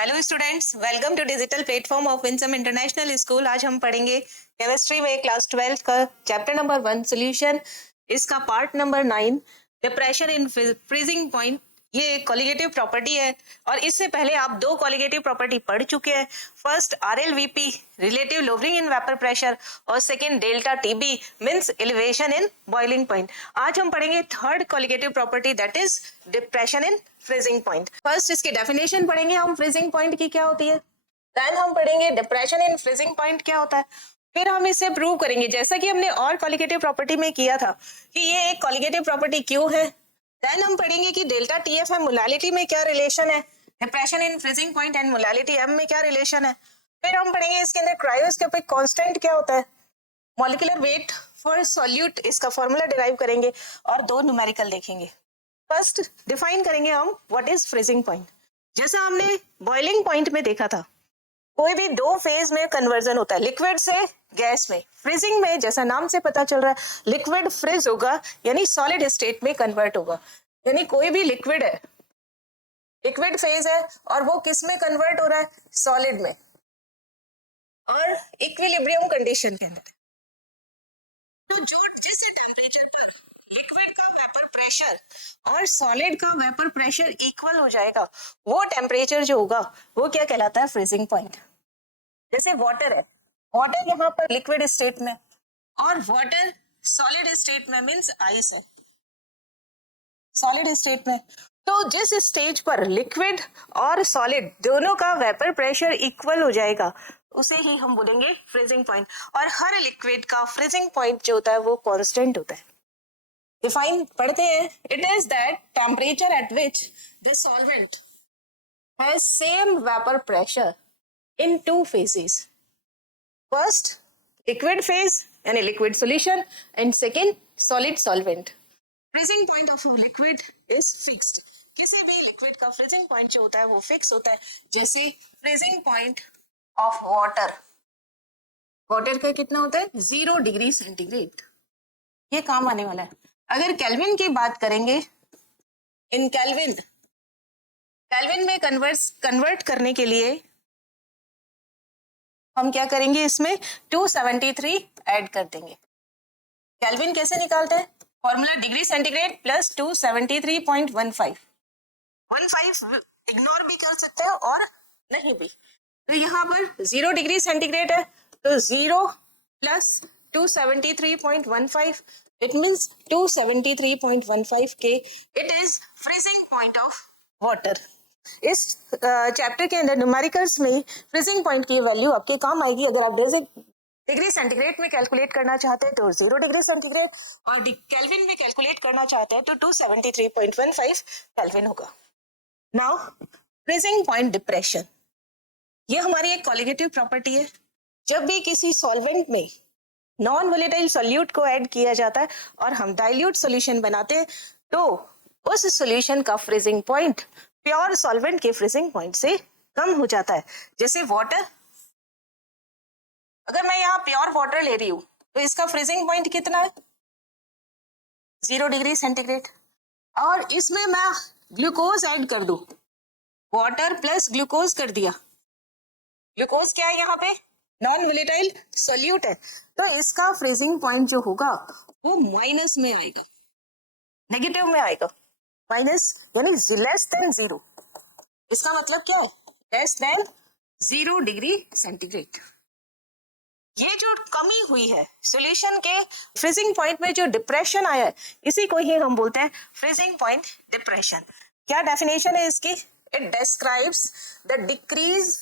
Hello students, welcome to digital platform of Winsome International School. आज हम पढ़ेंगे chemistry में क्लास 12 का चैप्टर नंबर 1 सॉल्यूशन, इसका part number 9 the pressure in freezing point. ये एक कॉलिगेटिव प्रॉपर्टी है और इससे पहले आप दो कॉलिगेटिव प्रॉपर्टी पढ़ चुके हैं। First RLVP relative lowering in vapour pressure और second delta TB means elevation in boiling point. आज हम पढ़ेंगे third colligative property that is depression in freezing point. First इसकी डेफिनेशन पढ़ेंगे हम फ्रीजिंग पॉइंट की क्या होती है, देन हम पढ़ेंगे डिप्रेशन इन फ्रीजिंग पॉइंट क्या होता है, फिर हम इसे प्रूव करेंगे जैसा कि हमने और कॉलिगेटिव प्रॉपर्टी में किया था कि ये एक कॉलिगेटिव प्रॉपर्टी क्यों है। देन हम पढ़ेंगे कि डेल्टा TF है मोलालिटी में क्या रिलेशन है, depression in freezing point and molality M में क्या रिलेशन है। फिर हम पढ़ेंगे इसके अंदर क्रायोस्कोपिक कांस्टेंट क्या होता है, मॉलिक्यूलर वेट फॉर सॉल्यूट इसका फॉर्मूला डिराइव करेंगे और दो न्यूमेरिकल देखेंगे। फर्स्ट डिफाइन करेंगे हम व्हाट इज फ्रीजिंग पॉइंट। जैसा हमने बॉइलिंग पॉइंट में देखा था, कोई भी दो फेज में कन्वर्जन होता है लिक्विड से गैस में। फ्रीजिंग में जैसा नाम से पता चल रहा है लिक्विड फ्रीज होगा यानी सॉलिड स्टेट में कन्वर्ट होगा। यानी कोई भी लिक्विड है, लिक्विड फेज है और वो किस में कन्वर्ट हो रहा है, सॉलिड में, और इक्विलिब्रियम कंडीशन के अंदर। तो जो जिस टेम्परेचर पर लिक्विड का वेपर प्रेशर और सॉलिड का वेपर प्रेशर इक्वल हो जाएगा, वो टेम्परेचर जो होगा वो क्या कहलाता है, फ्रीजिंग पॉइंट। जैसे वाटर है, वाटर यहाँ पर लिक्विड स्टेट में और वाटर सॉलिड स्टेट में मींस आइस है सॉलिड स्टेट में। तो जिस स्टेज पर लिक्विड और सॉलिड दोनों का वेपर प्रेशर इक्वल हो जाएगा उसे ही हम बोलेंगे फ्रीजिंग पॉइंट। और हर लिक्विड का फ्रीजिंग पॉइंट जो होता है वो कांस्टेंट होता है। डिफाइन पढ़ते हैं, it is that temperature at which the solvent has same vapour pressure in two phases. First, liquid phase यानी liquid solution and second, solid solvent. Freezing point of a liquid is fixed. किसी भी liquid का freezing point जो होता है वो fix होता है। जैसे freezing point of water. Water का कितना होता है, 0 डिग्री सेंटीग्रेड। ये काम आने वाला है। अगर केल्विन की बात करेंगे, इन केल्विन में कन्वर्ट करने के लिए हम क्या करेंगे, इसमें 273 ऐड कर देंगे। केल्विन कैसे निकालते हैं, formula degree centigrade plus 273.15 ignore भी कर सकते हैं और नहीं भी। तो यहाँ पर 0 डिग्री सेंटीग्रेड है तो 0 प्लस 273.15 इट मींस 273.15 के it is freezing point of water. इस चैप्टर के अंदर न्यूमेरिकल्स में फ्रीजिंग पॉइंट की वैल्यू आपके काम आएगी। अगर आप डिग्री सेंटीग्रेड में कैलकुलेट करना चाहते हैं तो 0 डिग्री सेंटीग्रेड और केल्विन में कैलकुलेट करना चाहते हैं तो 273.15 केल्विन होगा। नाउ फ्रीजिंग पॉइंट डिप्रेशन, ये हमारी एक कॉलिगेटिव प्रॉपर्टी है। जब भी किसी सॉल्वेंट में नॉन वोलेटाइल सॉल्यूट को ऐड किया जाता है और हम डाइल्यूट सॉल्यूशन बनाते हैं तो उस सॉल्यूशन का फ्रीजिंग पॉइंट प्योर सॉल्वेंट के फ्रीजिंग पॉइंट से कम हो जाता है। जैसे वाटर, अगर मैं यहाँ प्योर वाटर ले रही हूँ तो इसका फ्रीजिंग पॉइंट कितना है, 0 डिग्री सेंटीग्रेड। और इसमें मैं ग्लूकोज ऐड कर दूं, वाटर प्लस ग्लूकोज कर दिया। ग्लूकोज क्या है, यहाँ पे नॉन वोलेटाइल सॉल्यूट है, तो इसका फ्रीजिंग पॉइंट जो होगा वो माइनस में आएगा, नेगेटिव में आएगा। माइनस यानी लेस देन 0। इसका मतलब क्या है, लेस देन 0 डिग्री सेंटीग्रेड। ये जो कमी हुई है सॉल्यूशन के फ्रीजिंग पॉइंट में, जो डिप्रेशन आया है, इसी को ही हम बोलते हैं फ्रीजिंग पॉइंट डिप्रेशन। क्या डेफिनेशन है इसकी, it describes the decrease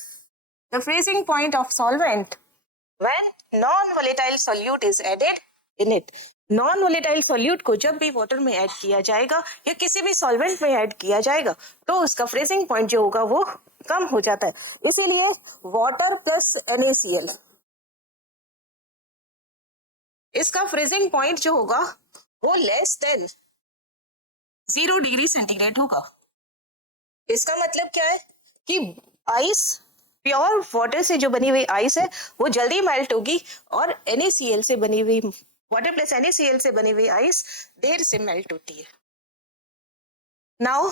the freezing point of solvent when non volatile solute is added in it. Non volatile solute को जब भी वाटर में ऐड किया जाएगा या किसी भी सॉल्वेंट में ऐड किया जाएगा तो उसका फ्रीजिंग पॉइंट जो होगा वो कम हो जाता है। इसीलिए वाटर प्लस NaCl, इसका फ्रीजिंग पॉइंट जो होगा वो लेस देन 0 डिग्री सेंटीग्रेड होगा। इसका मतलब क्या है कि आइस, प्योर वाटर से जो बनी हुई आइस है वो जल्दी मेल्ट होगी और NaCl से बनी हुई, वाटर प्लस NaCl से बनी हुई आइस देर से मेल्ट होती है। Now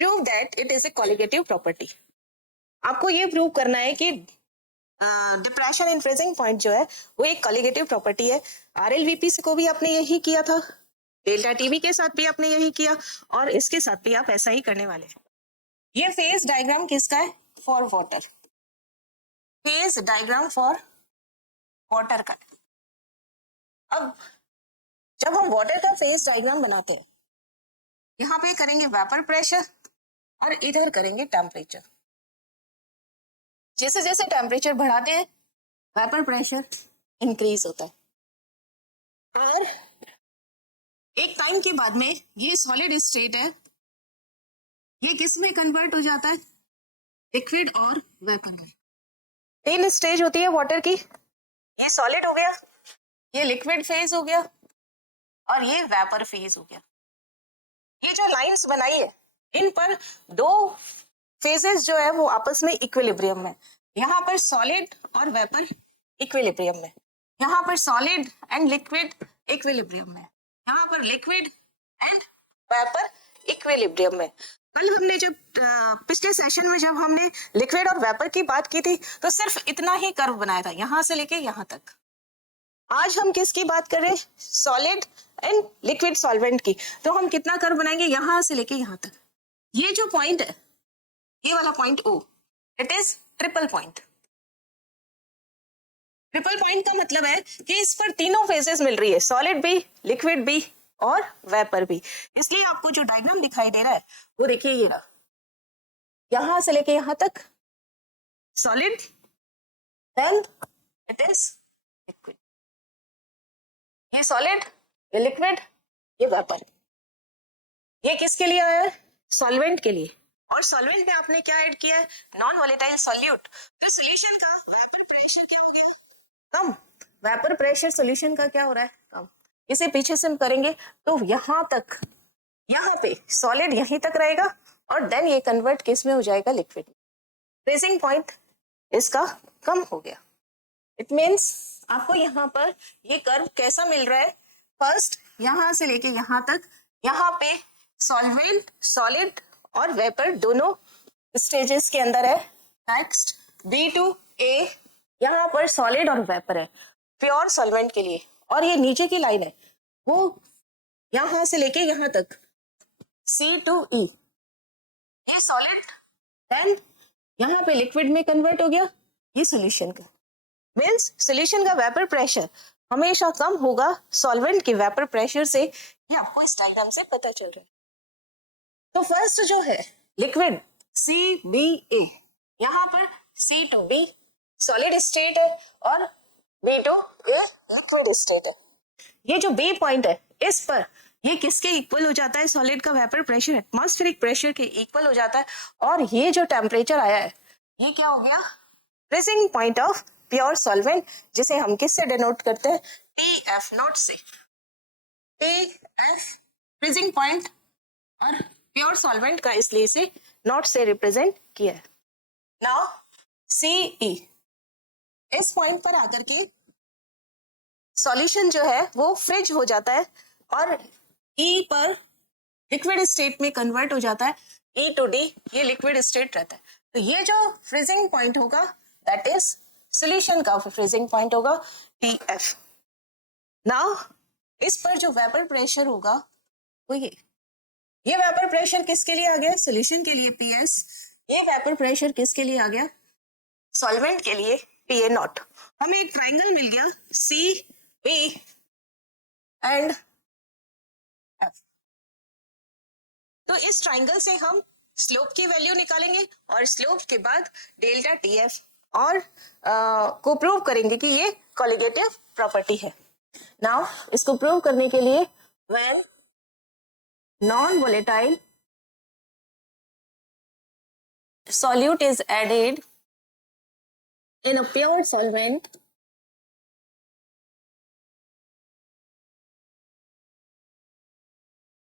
prove that it is a colligative property. आपको ये प्रूव करना है कि डिप्रेशन इन फ्रीजिंग पॉइंट जो है वो एक कॉलिगेटिव प्रॉपर्टी है। आरएलवीपी से को भी आपने यही किया था, डेल्टा टीवी के साथ भी आपने यही किया, और इसके साथ भी आप ऐसा ही करने वाले हैं। ये फेज डायग्राम किसका है? For water. Phase diagram for water का। अब जब हम वाटर का फेज डायग्राम बनाते हैं, यहाँ पे करेंगे वेपर प्रेशर और इधर करेंगे टेम्परेचर। जैसे जैसे टेम्परेचर बढ़ाते हैं वेपर प्रेशर इंक्रीज होता है, और एक टाइम के बाद में ये सॉलिड स्टेट है, ये किस में कन्वर्ट हो जाता है? लिक्विड और वेपर में। तीन स्टेज होती है वाटर की, ये सॉलिड हो गया, ये लिक्विड फेज हो गया, और ये वेपर फेज हो गया। ये जो लाइंस बनाई है इन पर दो फेजेस जो है वो आपस में इक्विलिब्रियम में। यहाँ पर सॉलिड और वेपर इक्विलिब्रियम में, यहाँ पर सॉलिड एंड लिक्विड इक्विलिब्रियम में, यहाँ पर लिक्विड एंड वेपर इक्विलिब्रियम में। कल हमने जब पिछले सेशन में जब हमने लिक्विड और वेपर की बात की थी तो सिर्फ इतना ही कर्व बनाया था, यहां से लेके यहां तक। आज हम किसकी बात कर रहे हैं? सॉलिड एंड लिक्विड सॉल्वेंट की। तो हम कितना कर्व बनाएंगे? यहां से लेके यहां तक। ये जो पॉइंट है, ये वाला point O, it is triple point. Triple point का मतलब है कि इस पर तीनों फेजेस मिल रही है, सॉलिड भी, लिक्विड भी और वेपर भी। इसलिए आपको जो डायग्राम दिखाई दे रहा है वो देखिए ये रहा, यहां से लेके यहां तक solid, then it is liquid. ये सॉलिड, ये लिक्विड, ये वेपर। ये किसके लिए आया है? सॉल्वेंट के लिए। और सॉल्वेंट में आपने क्या ऐड किया है? Non volatile solute. तो सॉल्यूशन का वेपर प्रेशर क्या हो गया? कम। वेपर प्रेशर सॉल्यूशन का क्या हो रहा है? कम। इसे पीछे से हम करेंगे तो यहां तक, यहाँ पे सॉलिड यहीं तक रहेगा, और देन ये कन्वर्ट किस में हो जाएगा? लिक्विड। फ्रीजिंग पॉइंट इसका कम हो गया। इट मीन्स आपको यहाँ पर ये कर्व कैसा मिल रहा है? फर्स्ट यहां से लेके यहां तक, यहाँ पे सॉल्वेंट, सॉलिड और वेपर दोनों स्टेजेस के अंदर है। नेक्स्ट B2A, यहाँ पर सॉलिड और वेपर है प्योर सॉल्वेंट के लिए, और ये नीचे की लाइन है वो यहां से लेके यहां तक C2E, ये सॉलिड, देन यहाँ पे लिक्विड में कन्वर्ट हो गया, ये सॉल्यूशन का। मीन्स सॉल्यूशन का वेपर प्रेशर हमेशा कम होगा सॉल्वेंट के वेपर प्रेशर से, ये आपको इस डायग्राम से पता चल रहा है। तो फर्स्ट जो है लिक्विड CBA, यहाँ पर C2B सॉलिड स्टेट है और B2 लिक्विड स्टेट है। ये जो B पॉइंट है इस पर ये किसके इक्वल हो जाता है? सॉलिड का वेपर प्रेशर एटमॉस्फेरिक प्रेशर के इक्वल हो जाता है, और ये जो टेम्परेचर आया है ये क्या हो गया? Freezing point of pure solvent, जिसे हम किससे डिनोट करते हैं? TF नॉट से। TF फ्रीजिंग पॉइंट और प्योर सॉल्वेंट का इसलिए इसे नॉट से रिप्रेजेंट किया है। नाउ CE, इस पॉइंट पर आकर के सॉल्यूशन जो है वो फ्रिज हो जाता है और E पर लिक्विड स्टेट में कन्वर्ट हो जाता है। E to D ये लिक्विड स्टेट रहता है। तो ये जो फ्रीजिंग पॉइंट होगा दैट इज सॉल्यूशन का फ्रीजिंग पॉइंट होगा TF। नाउ इस पर जो वेपर प्रेशर होगा वो ये वेपर प्रेशर किसके लिए आ गया? सॉल्यूशन के लिए PS। ये वेपर प्रेशर किसके लिए आ गया? सॉल्वेंट के लिए PA नॉट। हमें एक ट्राइंगल मिल गया CB एंड F। तो इस ट्राइंगल से हम स्लोप की वैल्यू निकालेंगे और स्लोप के बाद डेल्टा TF और को प्रूव करेंगे कि ये कॉलिगेटिव प्रॉपर्टी है। नाउ इसको प्रूव करने के लिए when non volatile solute is added in a pure solvent,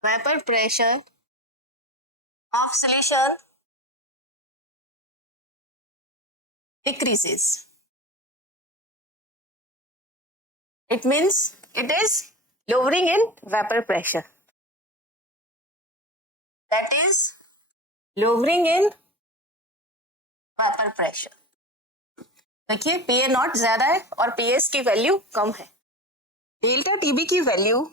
vapor pressure of solution decreases. It means it is lowering in vapor pressure. That is lowering in vapour pressure. देखिए पीए not ज्यादा है और PS की value कम है। Delta TB की value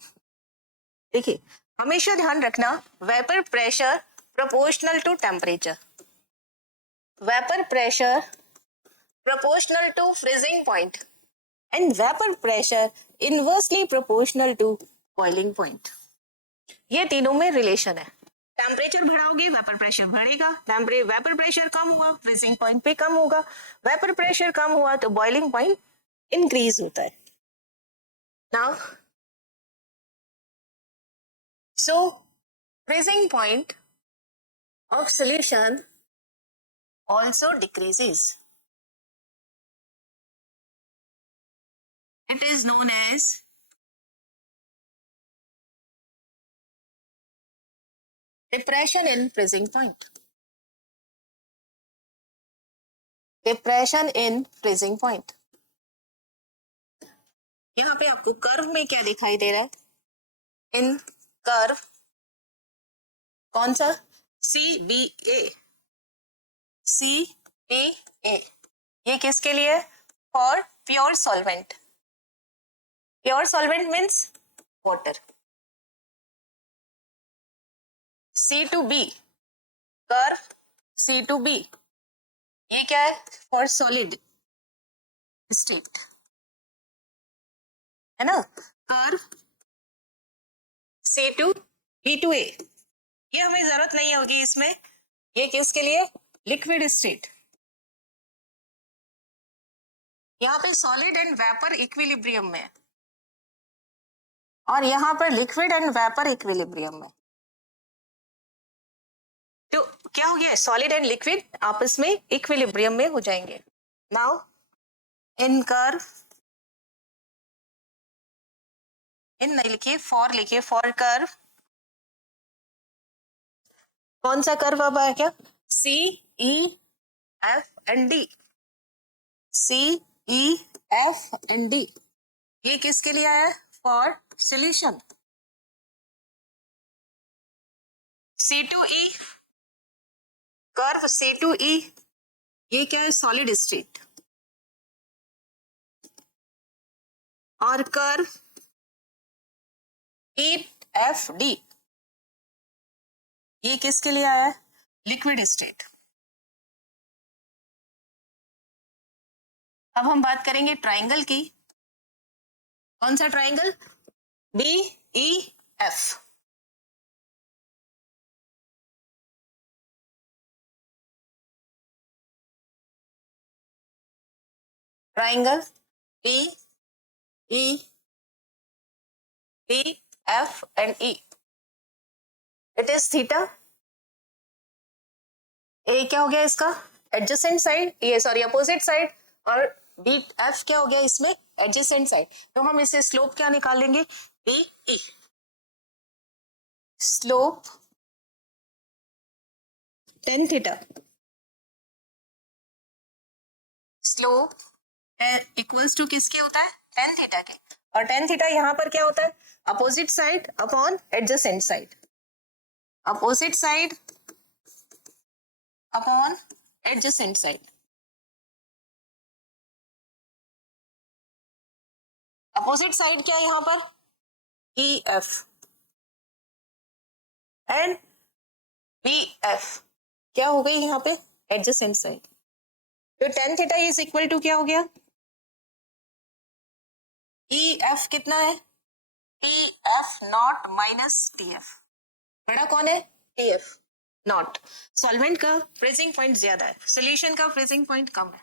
देखिए, हमेशा ध्यान रखना, vapour pressure proportional to temperature, vapour pressure proportional to freezing point and vapour pressure inversely proportional to boiling point. ये तीनों में रिलेशन है। टेम्परेचर बढ़ाओगे वेपर प्रेशर बढ़ेगा, वेपर प्रेशर कम हुआ फ्रीजिंग पॉइंट पे कम होगा, वेपर प्रेशर कम हुआ तो बॉइलिंग पॉइंट इंक्रीज होता है। Now so freezing point of solution also decreases. It is known as depression in freezing point. Depression in freezing point. यहाँ पे आपको कर्व में क्या दिखाई दे रहा है? इन कर्व कौन सा? CBA, CBA ये किसके लिए है? For pure solvent. Pure solvent means water. C2B curve C2B ये क्या है? फॉर सॉलिड स्टेट, है ना? कर्व C2B2A ये हमें जरूरत नहीं होगी इसमें, ये किसके लिए? Liquid state. यहाँ पे सॉलिड एंड वेपर इक्विलिब्रियम में और यहाँ पर लिक्विड एंड वेपर इक्विलिब्रियम में। तो क्या हो गया? सॉलिड एंड लिक्विड आपस में इक्विलिब्रियम में हो जाएंगे। नाउ इन कर्व, इन नहीं लिखिए, फॉर लिखिए, फॉर कर्व कौन सा कर्व अब आया? क्या? CEF&D, CEF&D ये किसके लिए आया? For solution. C2E curve C2E ये क्या है? Solid state. और कर्व EFD ये किसके लिए आया है? Liquid state. अब हम बात करेंगे ट्राइंगल की। कौन सा triangle? BEF। Triangle BEF and E, it is theta. A क्या हो गया इसका? एडजेसेंट साइड, ये सॉरी अपोजिट साइड, और बी एफ क्या हो गया इसमें? Adjacent side. तो हम इसे स्लोप क्या निकाल लेंगे? BE slope tan theta, slope equals to किसके होता है? tan थीटा के। और tan थीटा यहाँ पर क्या होता है? Opposite side upon adjacent side, opposite side upon adjacent side. Opposite side क्या है यहाँ पर? EF एंड BF क्या हो गई यहाँ पे? Adjacent side. तो tan theta is equal to क्या हो गया? EF कितना है? TF not minus TF। बड़ा कौन है? TF not. सॉल्वेंट का फ्रीजिंग पॉइंट ज्यादा है, सॉल्यूशन का फ्रीजिंग पॉइंट कम है।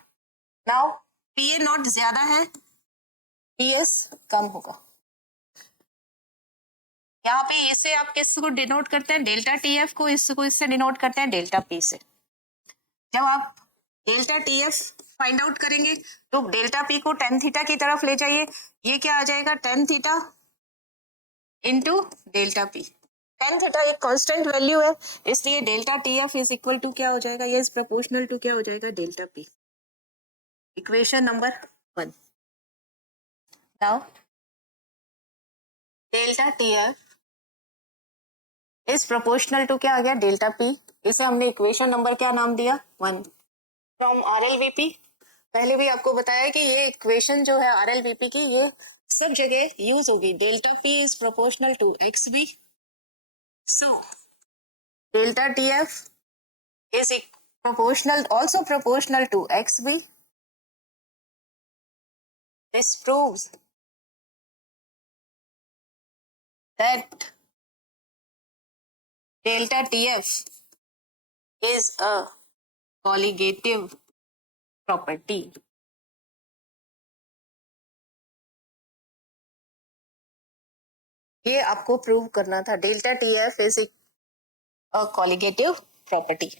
नाउ PA नॉट ज्यादा है, PS कम होगा। यहाँ पे इसे आप किसको डिनोट करते हैं? डेल्टा TF को, इसको इससे डिनोट करते हैं डेल्टा P से। जब आप डेल्टा TF फाइंड आउट करेंगे तो डेल्टा P को tan थीटा की तरफ ले जाइए, ये क्या आ जाएगा? tan theta into delta P। tan theta एक कांस्टेंट वैल्यू है, इसलिए delta TF is equal to क्या हो जाएगा? ये इज प्रोपोर्शनल टू क्या हो जाएगा? Delta P। Equation number 1। Now delta TF is proportional to क्या आ गया? Delta P। इसे हमने इक्वेशन नंबर क्या नाम दिया? 1। From RLVP। पहले भी आपको बताया कि ये इक्वेशन जो है RLVP की ये सब जगह यूज होगी। Delta P is proportional to XB, so delta TF is proportional, also proportional to XB. This proves that delta TF is a colligative property. ये आपको प्रूव करना था, delta TF is a colligative property.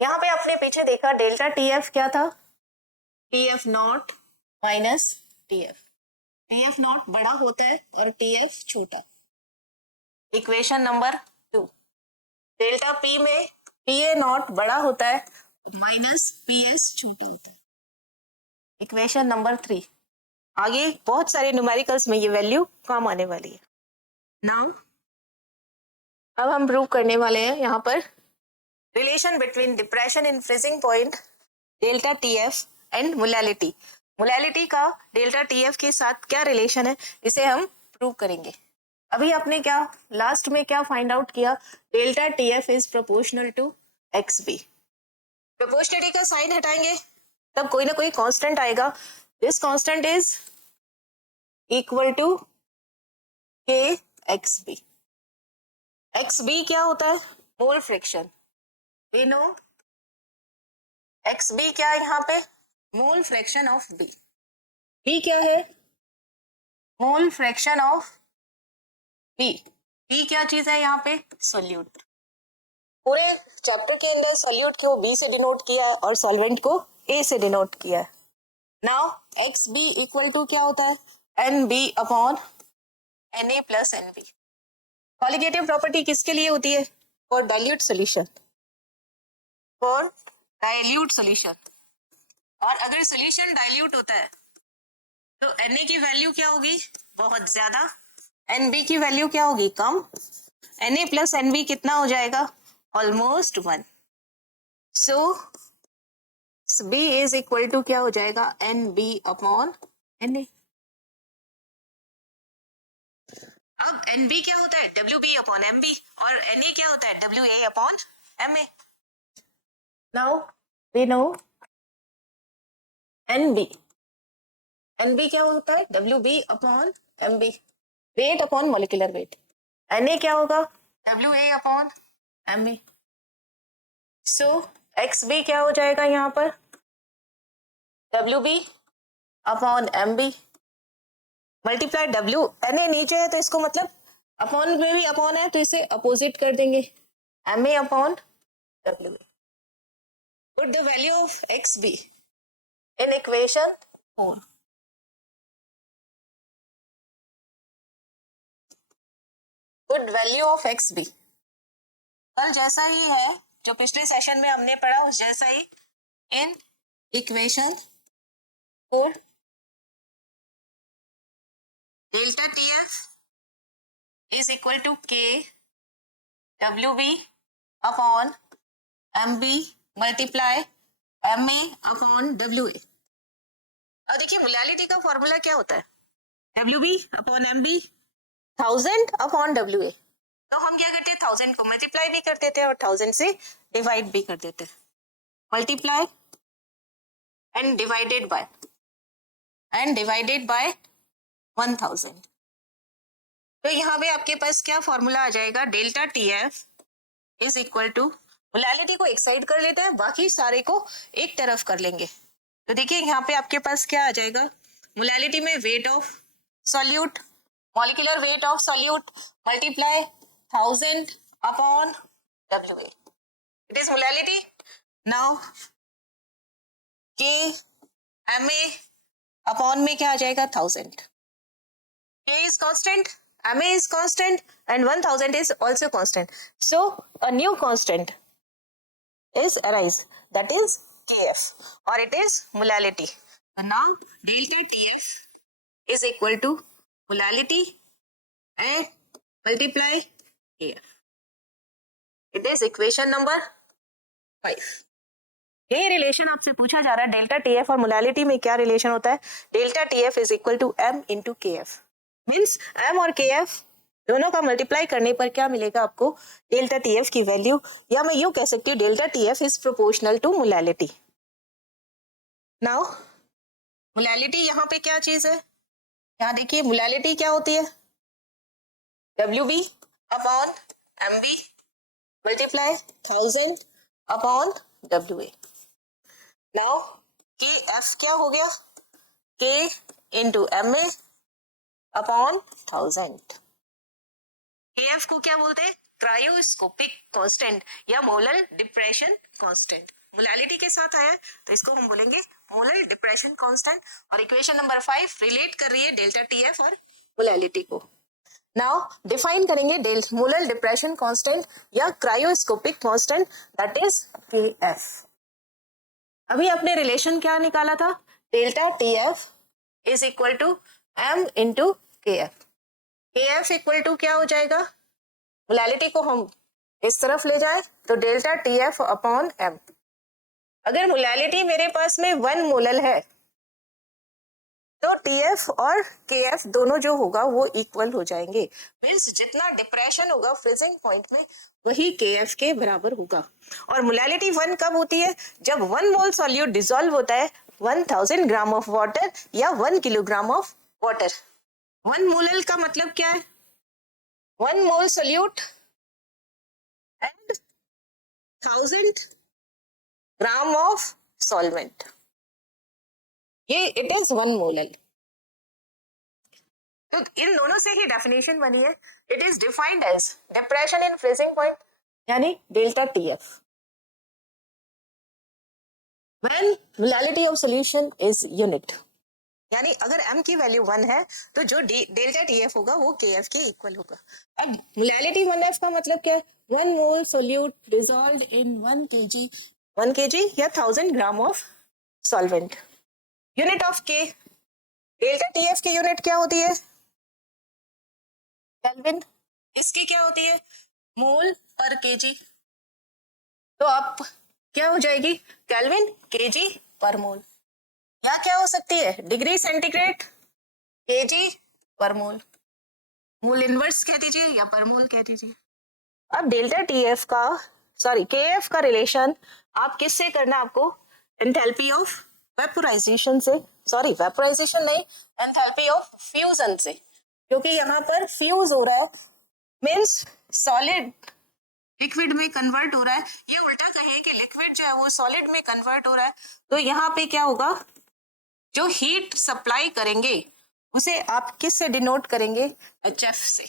यहाँ पे आपने पीछे देखा delta TF क्या था, TF not minus TF। TF not बड़ा होता है और TF छोटा। इक्वेशन नंबर 2, डेल्टा P में PA नॉट बड़ा होता है माइनस PS छोटा होता है। इक्वेशन नंबर 3, आगे बहुत सारे न्यूमेरिकल्स में ये वैल्यू काम आने वाली है। नाउ अब हम प्रूव करने वाले हैं यहाँ पर relation between depression in freezing point, delta TF and molality. Molality का डेल्टा TF के साथ क्या रिलेशन है, इसे हम प्रूव करेंगे। अभी आपने क्या लास्ट में क्या फाइंड आउट किया, delta TF is proportional to XB। Proportionality का साइन हटाएंगे तब कोई ना कोई कांस्टेंट आएगा। This constant is equal to KXB। XB क्या होता है, mole friction. We know XB क्या है यहाँ पे, mole fraction of B। B क्या है, मोल फ्रैक्शन ऑफ B। B क्या चीज है यहाँ पे, सोल्यूट। पूरे चैप्टर के अंदर सोल्यूट को B से डिनोट किया है और सॉल्वेंट को A से डिनोट किया है। नाउ XB इक्वल टू क्या होता है, NB upon Na plus NB। Colligative property किसके लिए होती है, for dilute solution, for dilute solution. और अगर सोल्यूशन डाइल्यूट होता है तो Na की वैल्यू क्या होगी, बहुत ज्यादा, NB की वैल्यू क्या होगी, कम। Na प्लस NB कितना हो जाएगा, almost 1। So B is equal to क्या हो जाएगा, NB अपॉन Na। अब NB क्या होता है, WB अपॉन MB, और Na क्या होता है, WA upon MA। Now we know NB क्या होता है, WB upon MB, weight upon molecular weight. Na क्या होगा, WA upon MA। So XB क्या हो जाएगा यहाँ पर, WB upon MB multiply Na नीचे है तो इसको मतलब अपॉन में भी अपॉन है तो इसे अपोजिट कर देंगे, MA अपॉन WA। Put the value of XB in equation 4। Put value of XB कल जैसा ही है जो पिछले सेशन में हमने पढ़ा उस जैसा ही इन इक्वेशन 4। डेल्टा TF is equal to K WB upon MB multiply MA अपॉन WA। अब देखिए मोलैलिटी का फॉर्मूला क्या होता है, WB upon MB 1000 upon WA। तो हम क्या करते हैं, 1000 को मल्टीप्लाई भी कर देते हैं और 1000 से डिवाइड भी कर देते हैं, मल्टीप्लाई एंड डिवाइडेड बाय 1000। तो यहाँ पे आपके पास क्या फॉर्मूला आ जाएगा, delta TF is equal to, molality को एक साइड कर लेते हैं, बाकी सारे को एक तरफ कर लेंगे। तो देखिए यहाँ पे आपके पास क्या आ जाएगा, मोलैलिटी में wait of solute, molecular weight of solute multiply 1000 upon WA, it is molality. Now K MA upon में क्या आ जाएगा, 1000। K is constant, MA is constant and 1000 is also constant. So a new constant is arise, that is KF, or it is molality. And now delta TF is equal to molality and multiply KF. It is equation number 5. यही relation आपसे पूछा जा रहा है, delta TF और molality में क्या relation होता है? Delta TF is equal to M into K F, means M और के एफ दोनों का मल्टीप्लाई करने पर क्या मिलेगा आपको? डेल्टा टीएफ की वैल्यू, या मैं यूं कह सकती हूँ delta TF is proportional to molality. Now molality यहाँ पे क्या चीज है? यहाँ देखिए मोलालिटी क्या होती है? WB upon MB multiply 1000 upon WA। Now KF क्या हो गया? K into MA upon 1000। KF को क्या बोलते हैं? क्रायोस्कोपिक कांस्टेंट या मोलर डिप्रेशन कांस्टेंट। मोलालिटी के साथ आया तो इसको हम बोलेंगे मोलर डिप्रेशन कांस्टेंट। और इक्वेशन नंबर 5 रिलेट कर रही है डेल्टा टीएफ और मोलालिटी को। नाउ डिफाइन करेंगे मोलर डिप्रेशन कांस्टेंट या cryoscopic constant, that is KF। अभी आपने रिलेशन क्या निकाला था? Delta TF is equal to M into KF। KF equal to क्या हो जाएगा? मोलालिटी को हम इस तरफ ले जाए तो डेल्टा TF अपॉन M। अगर मोलालिटी मेरे पास में 1 मोलल है तो TF और KF दोनों जो होगा वो इक्वल हो जाएंगे, मीन्स जितना डिप्रेशन होगा फ्रीजिंग पॉइंट में वही KF के बराबर होगा। और मोलालिटी 1 कब होती है? जब 1 मोल सॉल्यूट डिसॉल्व होता है 1000 ग्राम ऑफ वाटर या 1 किलोग्राम ऑफ वाटर। 1 मोलल का मतलब क्या है? 1 mole solute and 1000 gram of solvent, ये इट इज 1 मोलल। तो इन दोनों से ही डेफिनेशन बनी है। It is defined as depression in freezing point यानी delta TF when molality of solution is unit, यानी अगर m की वैल्यू 1 है तो जो डेल्टा टीएफ होगा वो KF के इक्वल होगा। अब मोलालिटी 1F का मतलब क्या है? 1 मोल सोल्यूट डिसॉल्व्ड इन 1 kg या 1000 gram of solvent. Unit of K, delta TF की यूनिट क्या होती है? केल्विन। इसकी क्या होती है? मोल पर केजी। तो आप क्या हो जाएगी? केल्विन केजी पर मोल, या क्या हो सकती है? डिग्री सेंटीग्रेड केजी पर मोल, मोल इनवर्स कह दीजिए या पर मोल कह दीजिए। अब डेल्टा टीएफ का केएफ का रिलेशन आप किससे करना? आपको एंथैल्पी ऑफ वेपोराइजेशन से, वेपोराइजेशन नहीं, एंथैल्पी ऑफ फ्यूजन से, क्योंकि यहाँ पर फ्यूज हो रहा है, मीन्स सॉलिड लिक्विड में कन्वर्ट हो रहा है। ये उल्टा कहे कि लिक्विड जो है वो सॉलिड में कन्वर्ट हो रहा है, तो यहाँ पे क्या होगा? जो हीट सप्लाई करेंगे उसे आप किस से डिनोट करेंगे? HF से,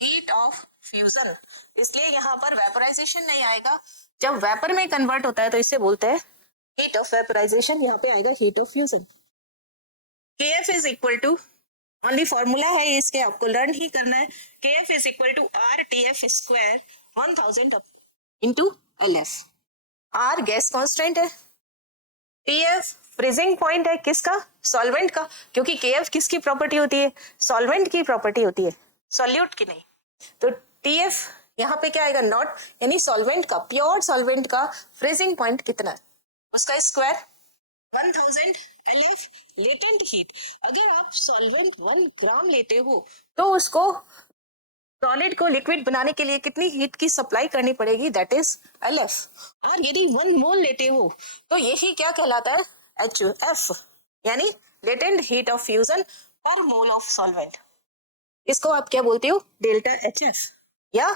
हीट ऑफ फ्यूजन। इसलिए यहाँ पर वेपोराइजेशन नहीं आएगा। जब वेपर में कन्वर्ट होता है तो इसे बोलते हैं हीट ऑफ वेपोराइजेशन, यहाँ पे आएगा heat of fusion. KF is equal to, only formula है इसके, आपको लर्न ही करना है। KF is equal to RTF square 1000 into LF। R gas constant है, TF फ्रीजिंग पॉइंट है किसका? सॉल्वेंट का, क्योंकि KF किसकी प्रॉपर्टी होती है? सॉल्वेंट की प्रॉपर्टी होती है, सॉल्यूट की नहीं। तो TF यहाँ पे क्या आएगा? नॉट, यानी सॉल्वेंट का, प्योर सॉल्वेंट का फ्रीजिंग पॉइंट कितना है उसका स्क्वायर 1000 LF लेटेंट हीट। अगर आप सॉल्वेंट 1 ग्राम लेते हो तो उसको सॉलिड को लिक्विड बनाने के लिए कितनी हीट की सप्लाई करनी पड़ेगी? That is LF। और यदि 1 मोल लेते हो तो यही क्या कहलाता है? HF, यानी लेटेंट हीट ऑफ फ्यूजन पर मोल ऑफ सॉल्वेंट। इसको आप क्या बोलते हो? डेल्टा HF या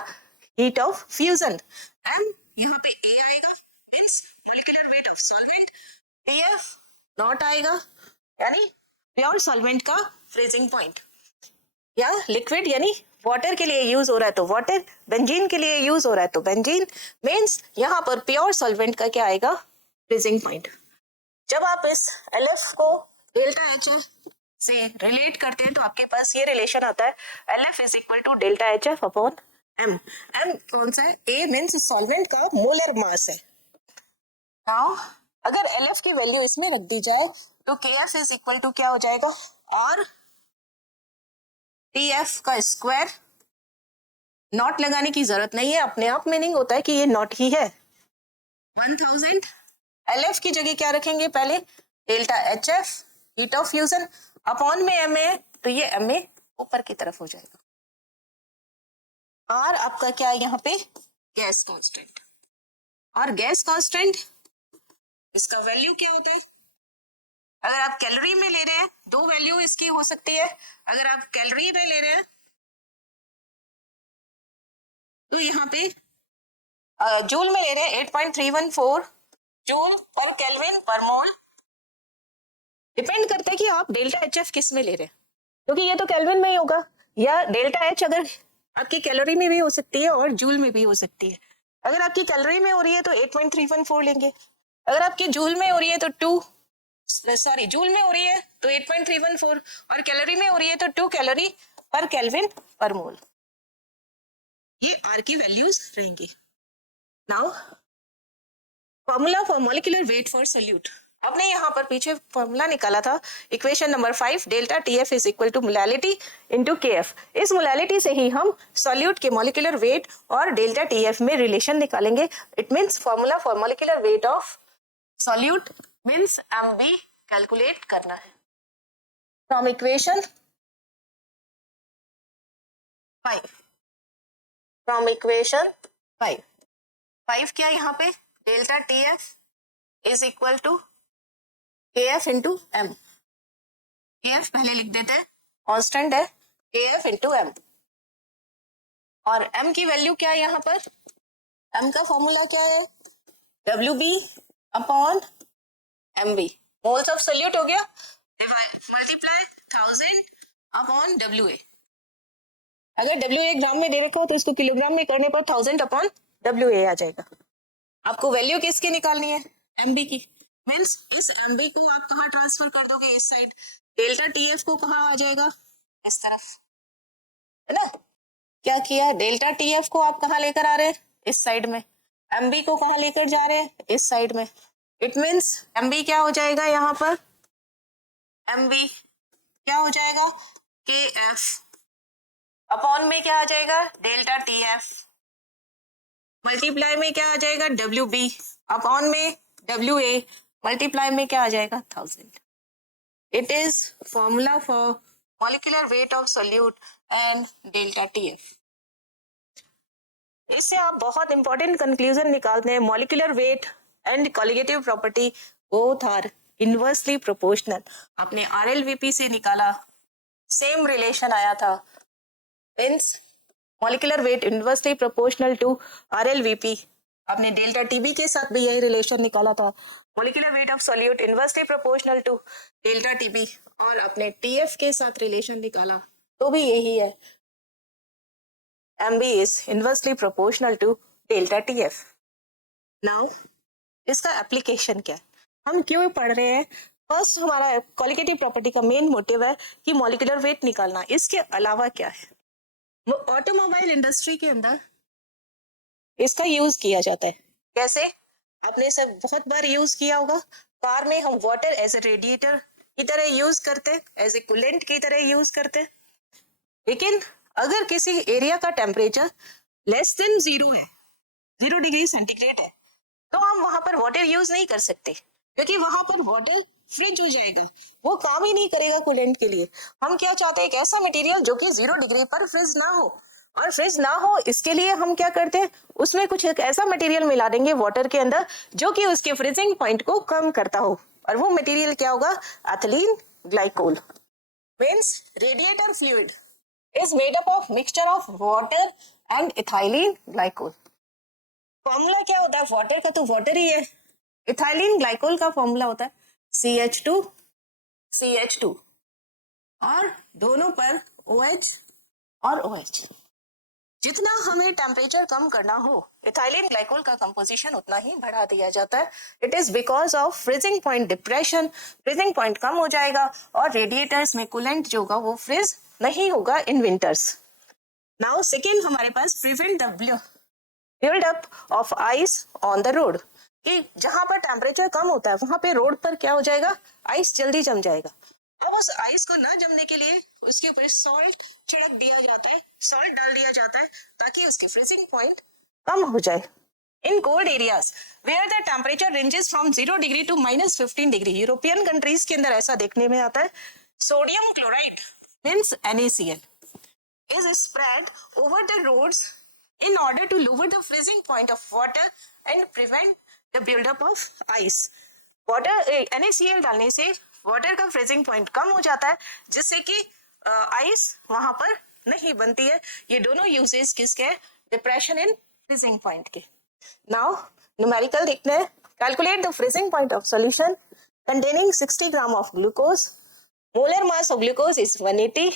हीट ऑफ फ्यूजन। M यहाँ पे A आएगा, means molecular weight of solvent. TF not आएगा, यानी प्योर सॉल्वेंट का फ्रीजिंग पॉइंट। या लिक्विड यानी वाटर के लिए यूज हो रहा है तो वाटर, बेंजीन के लिए यूज हो रहा है तो बेंजीन, मींस यहाँ पर प्योर सॉल्वेंट का क्या आएगा? Freezing point. जब आप इस LF को डेल्टा HF से रिलेट करते हैं तो आपके पास ये रिलेशन आता है, LF is equal to delta HF upon M। M कौन सा है? A मींस सॉल्वेंट का मोलर मास है। नाउ अगर LF की वैल्यू इसमें रख दी जाए तो KF इज इक्वल टू क्या हो जाएगा? और TF का स्क्वायर। नॉट लगाने की जरूरत नहीं है, अपने आप मीनिंग होता है कि ये नॉट ही है। 1000 LF की जगह क्या रखेंगे पहले, delta HF heat of fusion upon में MA, तो ये MA ऊपर की तरफ हो जाएगा। और आपका क्या है यहाँ पे, गैस कांस्टेंट। और गैस कांस्टेंट इसका वैल्यू क्या होता है, अगर आप कैलोरी में ले रहे हैं दो वैल्यू इसकी हो सकती है, अगर आप कैलोरी में ले रहे हैं तो यहाँ पे जूल में ले रहे हैं 8.314 जूल पर केल्विन पर मोल। डिपेंड करता है कि आप डेल्टा HF किस में ले रहे हैं, क्योंकि ये तो केल्विन में ही होगा, या डेल्टा H अगर आपकी कैलोरी में भी हो सकती है और जूल में भी हो सकती है। अगर आपकी कैलोरी में हो रही है तो 8.314 लेंगे, अगर आपकी जूल में हो रही है तो जूल में हो रही है तो 8.314 और कैलोरी में हो रही है तो 2 कैलोरी पर केल्विन पर मोल। ये R की वैल्यूज रहेंगी। Now formula for molecular weight for solute, आपने यहाँ पर पीछे फॉर्मूला निकाला था, equation number 5 delta TF is equal to molality into KF। इस मोलैलिटी से ही हम सॉल्यूट के मॉलिक्यूलर वेट और डेल्टा TF में रिलेशन निकालेंगे। It means formula for molecular weight of solute means MB calculate करना है फ्रॉम इक्वेशन 5। फ्रॉम इक्वेशन 5 क्या यहाँ पे, delta TF is equal to KF into M। KF पहले लिख देते हैं, कांस्टेंट है, KF इंटू M। और M की वैल्यू क्या है यहाँ पर, M का फॉर्मूला क्या है, WB upon MB, moles of solute हो गया, मल्टीप्लाई 1000 अपॉन WA। अगर WA ग्राम में दे रखा हो तो इसको किलोग्राम में करने पर 1000 अपॉन WA आ जाएगा। आपको वैल्यू किसकी निकालनी है, MB की। मींस इस MB को आप कहाँ ट्रांसफर कर दोगे, इस साइड, डेल्टा TF को कहाँ आ जाएगा, इस तरफ, है ना। क्या किया, डेल्टा TF को आप कहाँ लेकर आ रहे हैं, इस साइड में, MB को कहाँ लेकर जा रहे हैं, इस साइड में। इट मींस MB क्या हो जाएगा यहाँ पर, MB क्या हो जाएगा, KF अपॉन में क्या आ जाएगा, डेल्टा TF, मल्टीप्लाई में क्या आ जाएगा, WB अपॉन में WA, मल्टीप्लाई में क्या आ जाएगा, 1000। It is formula for molecular weight of solute and delta TF। इससे आप बहुत इंपॉर्टेंट कंक्लूजन निकालते हैं, molecular weight and colligative property both are inversely proportional. आपने RLVP से निकाला, सेम रिलेशन आया था, means molecular weight inversely proportional to RLVP। आपने डेल्टा TB के साथ भी यही रिलेशन निकाला था, molecular weight of solute inversely proportional to delta TB, और आपने TF के साथ रिलेशन निकाला तो भी यही है, MB is inversely proportional to delta TF। Now इसका एप्लीकेशन क्या है, हम क्यों पढ़ रहे हैं। फर्स्ट हमारा क्वालिटेटिव प्रॉपर्टी का मेन मोटिव है कि मॉलिक्यूलर वेट निकालना, इसके अलावा क्या है, ऑटोमोबाइल इंडस्ट्री के अंदर इसका यूज किया जाता है। कैसे, आपने सब बहुत बार यूज किया होगा, कार में हम वाटर एज ए रेडिएटर की तरह यूज करते हैं, एज ए कूलेंट की तरह यूज करते हैं। लेकिन अगर किसी एरिया का टेम्परेचर लेस देन 0 है, 0 डिग्री सेंटीग्रेड है, तो हम वहां पर वाटर यूज नहीं कर सकते, क्योंकि वहां पर वाटर फ्रिज हो जाएगा, वो काम ही नहीं करेगा कूलेंट के लिए। हम क्या चाहते हैं, एक ऐसा मटेरियल जो कि 0 डिग्री पर फ्रिज ना हो, और फ्रिज ना हो इसके लिए हम क्या करते हैं, उसमें कुछ एक ऐसा मटेरियल मिला देंगे वाटर के अंदर जो कि उसके फ्रीजिंग पॉइंट को कम करता हो, और वो मटेरियल क्या होगा, ethylene glycol. Means radiator fluid is made up of mixture of water and ethylene glycol। Formula क्या होता है, वाटर का तो वाटर ही है, इथाइलिन ग्लाइकोल का फॉर्मूला होता है CH2 और दोनों पर OH और OH। जितना हमें टेम्परेचर कम करना हो, इथाइलिन ग्लाइकोल का कंपोजिशन उतना ही बढ़ा दिया जाता है। It is because of freezing point depression, freezing point कम हो जाएगा और रेडिएटर्स में कूलेंट जो होगा वो फ्रीज नहीं होगा इन विंटर्स। नाउ सेकेंड हमारे पास prevent the buildup of ice on the road, कि जहां पर टेम्परेचर कम होता है वहां पे रोड पर क्या हो जाएगा, आइस जल्दी जम जाएगा। अब उस आइस को ना जमने के लिए उसके ऊपर सॉल्ट छिड़क दिया जाता है, सॉल्ट डाल दिया जाता है ताकि उसके फ्रीजिंग पॉइंट कम हो जाए। In cold areas where the temperature ranges from 0 degree to -15 degree, European countries के अंदर ऐसा देखने में आता है. Sodium chloride means NaCl is spread over the roads in order to lower the freezing point of water and prevent the buildup of ice. Water NaCl डालने से water का फ्रीजिंग पॉइंट कम हो जाता है, जिससे कि आइस वहां पर नहीं बनती है. ये दोनों यूजेस किसके? डिप्रेशन इन फ्रीजिंग पॉइंट के. नाउ न्यूमेरिकल देखते हैं. Calculate the freezing point of solution containing 60 gram of glucose. Molar mass of glucose is 180.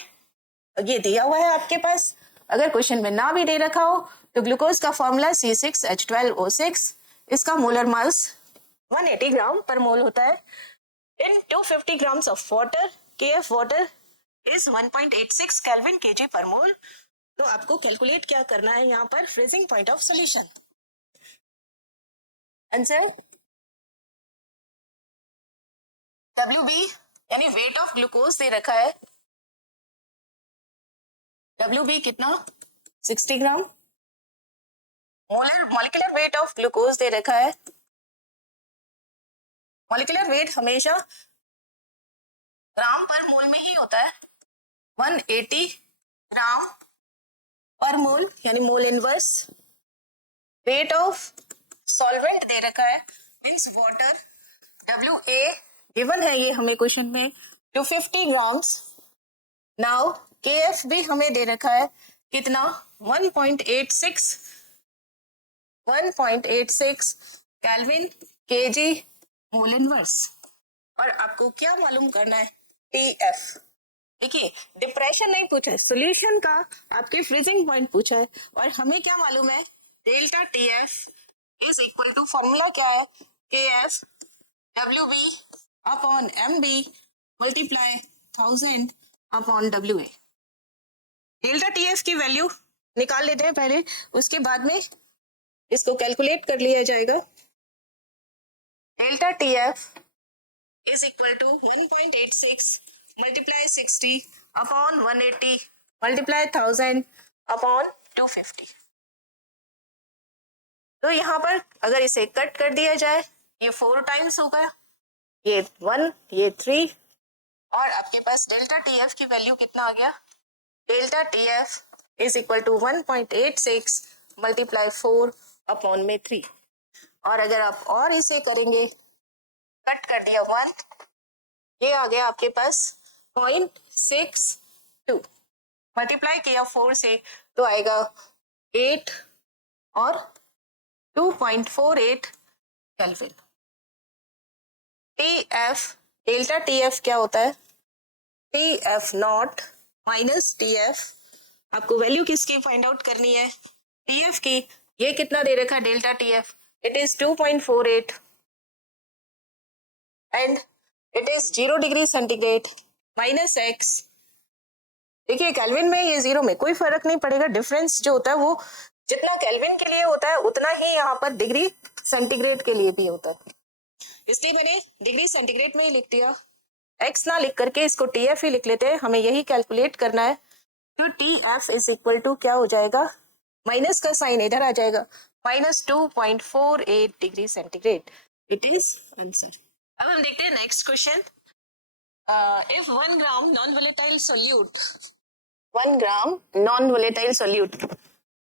ये दिया हुआ है आपके पास. अगर क्वेश्चन में ना भी दे रखा हो तो ग्लूकोज का फॉर्मूला C6H12O6. इसका मोलर मास 180 ग्राम पर मोल होता है. इन 250 grams of water, KF water is 1.86 kelvin kg पर मोल. तो आपको कैलकुलेट क्या करना है यहाँ पर? Freezing point of solution. Answer WB यानी वेट ऑफ ग्लूकोज दे रखा है. WB कितना? 60 ग्राम. मॉलिक्यूलर वेट ऑफ ग्लूकोज दे रखा है. मॉलिक्यूलर वेट हमेशा ग्राम पर मोल में ही होता है. 180 ग्राम पर मोल यानी mole inverse. Weight of solvent दे रखा है मींस वाटर. WA गिवन है ये हमें क्वेश्चन में 250 ग्राम्स. नाउ KF भी हमें दे रखा है कितना? 1.86 केल्विन kg मोल इनवर्स. और आपको क्या मालूम करना है? TF. देखिए डिप्रेशन नहीं पूछा है, सोल्यूशन का आपके फ्रीजिंग पॉइंट पूछा है. और हमें क्या मालूम है? Delta TF is equal to, formula क्या है? KF WB upon MB multiply 1000 upon WA. Delta TF की वैल्यू निकाल लेते हैं पहले, उसके बाद में इसको कैलकुलेट कर लिया जाएगा. Delta TF is equal to 1.86 multiply 60 upon 180 multiply 1000 upon 250. तो यहाँ पर अगर इसे कट कर दिया जाए, ये 4 टाइम्स होगा, ये 1, ये 3, और आपके पास डेल्टा TF की वैल्यू कितना आ गया? Delta TF is equal to 1.86 multiply 4 upon में 3. और अगर आप और इसे करेंगे, कट कर दिया 1, ये आ गया आपके पास 0.62. मल्टीप्लाई किया 4 से तो आएगा 8 और 2.48 केल्विन. TF डेल्टा TF क्या होता है? TF not minus TF. आपको वैल्यू किसकी फाइंड आउट करनी है? TF की. ये कितना दे रखा है delta TF? It is 2.48 and it is 0 degree centigrade minus x. देखिए केल्विन में ये 0 में कोई फर्क नहीं पड़ेगा. डिफरेंस जो होता है वो जितना केल्विन के लिए होता है उतना ही यहाँ पर डिग्री सेंटीग्रेड के लिए भी होता है. इसलिए मैंने डिग्री सेंटीग्रेड में ही लिख दिया. x ना लिख करके इसको TF ही लिख लेते हैं. हमें यही कैलकुलेट करना है. तो TF इज इक्वल टू क्या हो जाएगा? माइनस का साइन इधर आ जाएगा, -2.48 degree centigrade. It is answer. अब हम देखते हैं next question. If 1 gram non volatile solute 1 gram non volatile solute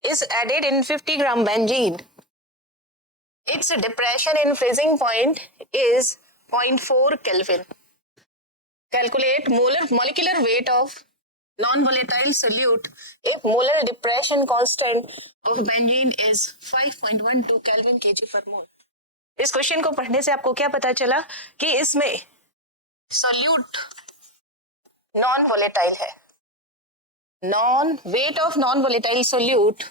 is added in 50 gram benzene, its depression in freezing point is 0.4 Kelvin. Calculate molecular weight of non-volatile solute if molar depression constant of benzene is 5.12 Kelvin kg per mole. इस question को पढ़ने से आपको क्या पता चला कि इसमें सोल्यूट नॉन वोलेटाइल है. Weight of non volatile solute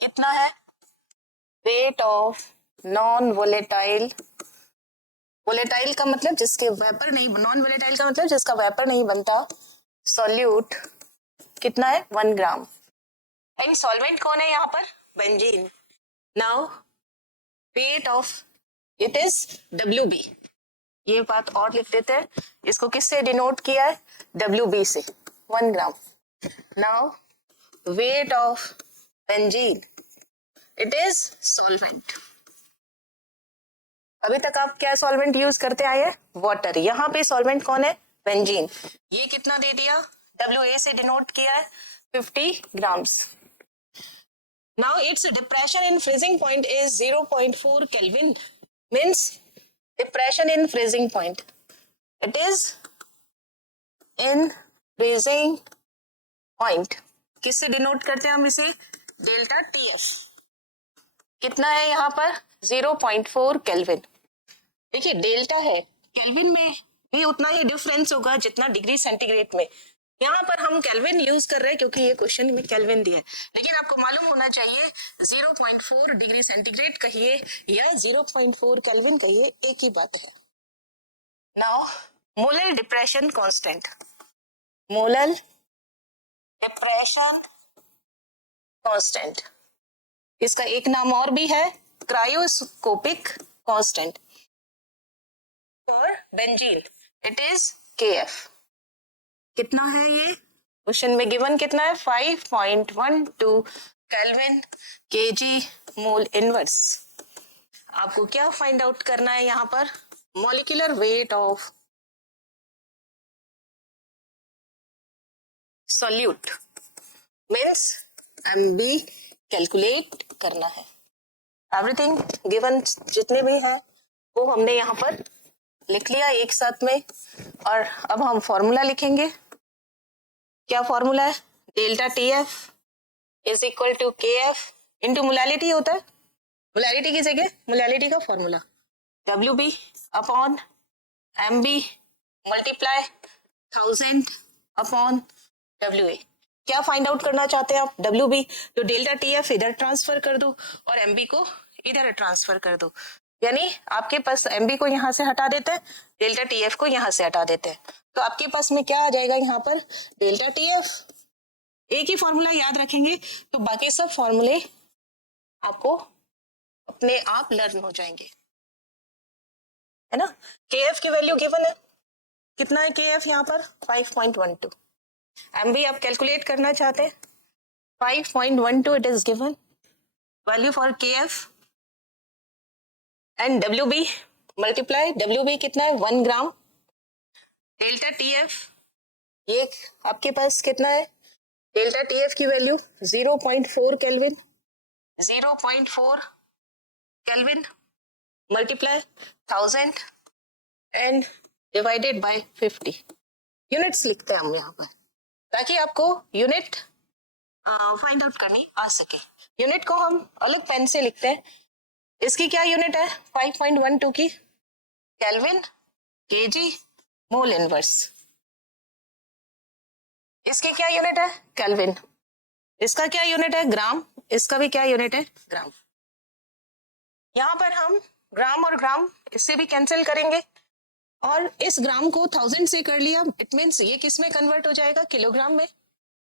कितना है? Weight of non volatile, volatile का मतलब जिसके वेपर नहीं, नॉन वोलेटाइल का मतलब जिसका वेपर नहीं बनता, सोल्यूट कितना है? 1 ग्राम. एंड सॉल्वेंट कौन है यहाँ पर? Benzene. Now weight of it is WB. ये बात और लिख देते हैं. इसको किससे डिनोट किया है? WB से. 1 gram. Now weight of benzene it is solvent. अभी तक आप क्या सॉल्वेंट यूज करते आए हैं? वाटर। यहाँ पे सॉल्वेंट कौन है? बेंजीन। ये कितना दे दिया? WA से डिनोट किया है 50 grams. Now it's depression in freezing point is 0.4 kelvin. Means depression in freezing point, it is in freezing point. किससे डिनोट करते हैं हम इसे? Delta TF। कितना है यहाँ पर? 0.4 केल्विन। देखिए डेल्टा है, केल्विन में भी उतना ही डिफरेंस होगा जितना डिग्री सेंटीग्रेड में। यहाँ पर हम केल्विन यूज कर रहे हैं क्योंकि ये क्वेश्चन में केल्विन दिया है, लेकिन आपको मालूम होना चाहिए 0.4 डिग्री सेंटीग्रेड कहिए या 0.4 केल्विन कहिए, एक ही बात है। Now molar depression constant, molar depression constant, इसका एक नाम और भी है cryoscopic constant for benzene, it is KF। कितना है ये? क्वेश्चन में गिवन कितना है? 5.12 केल्विन kg मोल इनवर्स। आपको क्या फाइंड आउट करना है यहाँ पर? Molecular weight of solute, means MB calculate करना है। एवरीथिंग गिवन जितने भी हैं वो हमने यहाँ पर लिख लिया एक साथ में, और अब हम फॉर्मूला लिखेंगे। क्या फॉर्मूला है? Delta TF is equal to KF into molality होता है, मोलैलिटी की जगह मोलैलिटी का formula WB upon MB multiply 1000 upon WA। क्या फाइंड आउट करना चाहते हैं आप? WB। तो डेल्टा TF इधर ट्रांसफर कर दो और MB को इधर ट्रांसफर कर दो, यानी आपके पास MB को यहाँ से हटा देते हैं, डेल्टा TF को यहाँ से हटा देते हैं, तो आपके पास में क्या आ जाएगा यहाँ पर? Delta TF। एक ही फॉर्मूला याद रखेंगे तो बाकी सब फॉर्मूले आपको अपने आप लर्न हो जाएंगे, है ना। KF की वैल्यू गिवन है, कितना है KF यहाँ पर? 5.12। MB आप कैलकुलेट करना चाहते हैं, 5.12 it is given value for KF and WB multiply, WB कितना है? 1 ग्राम। डेल्टा TF ये आपके पास कितना है? डेल्टा TF की value 0.4 kelvin, 0.4 kelvin multiply 1000 and divided by 50। Units लिखते हैं हम यहाँ पर ताकि आपको यूनिट फाइंड आउट करनी आ सके। यूनिट को हम अलग पेन से लिखते हैं। इसकी क्या यूनिट है? 5.12 की केल्विन kg मोल इनवर्स। इसकी क्या यूनिट है? केल्विन। इसका क्या यूनिट है? ग्राम। इसका भी क्या यूनिट है? ग्राम। यहाँ पर हम ग्राम और ग्राम इससे भी कैंसिल करेंगे और इस ग्राम को 1000 से कर लिया, इट मीन्स ये किस में कन्वर्ट हो जाएगा? किलोग्राम में।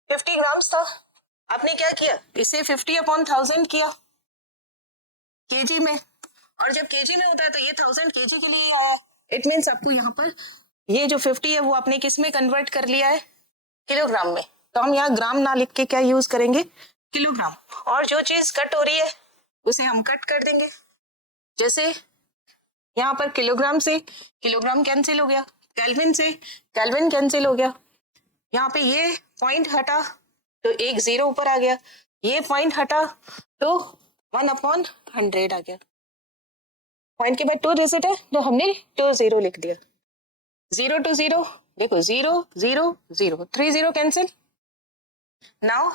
50 ग्राम्स था, आपने क्या किया? इसे 50 अपॉन 1000 किया kg में, और जब kg में होता है तो ये 1000 kg के लिए आया, इट मीन्स आपको यहाँ पर ये जो 50 है वो आपने किस में कन्वर्ट कर लिया है? किलोग्राम में। तो हम यहाँ ग्राम ना लिख के क्या यूज करेंगे? किलोग्राम। और जो चीज कट हो रही है उसे हम कट कर देंगे, जैसे यहाँ पर किलोग्राम से किलोग्राम कैंसिल हो गया, केल्विन से केल्विन कैंसिल हो गया, यहाँ पे ये पॉइंट हटा तो एक 0 ऊपर आ गया, ये पॉइंट हटा तो 1/100 आ गया। पॉइंट के बाद 2 डिजिट है तो हमने 2 0 लिख दिया। 0 to 0 देखो 0 0 0 3 0 कैंसिल। नाउ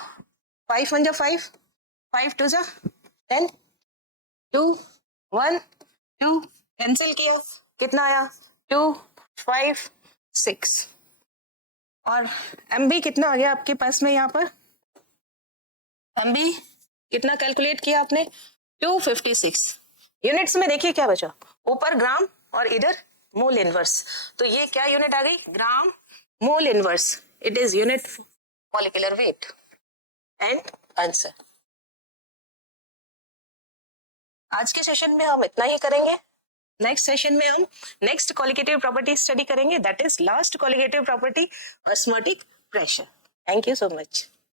5 1 5 5 2 10 2 1 2 कैंसिल किया, कितना आया? 2 5 6। और MB कितना आ गया आपके पास में? यहाँ पर MB कितना कैलकुलेट किया आपने? 256। यूनिट्स में देखिए क्या बचा, ऊपर ग्राम और इधर मोल इनवर्स, तो ये क्या यूनिट आ गई? Gram mole inverse. It is unit molecular weight and answer. आज के सेशन में हम इतना ही करेंगे। नेक्स्ट सेशन में हम नेक्स्ट कॉलिगेटिव प्रॉपर्टी स्टडी करेंगे, that is last colligative property osmotic pressure. Thank you so much.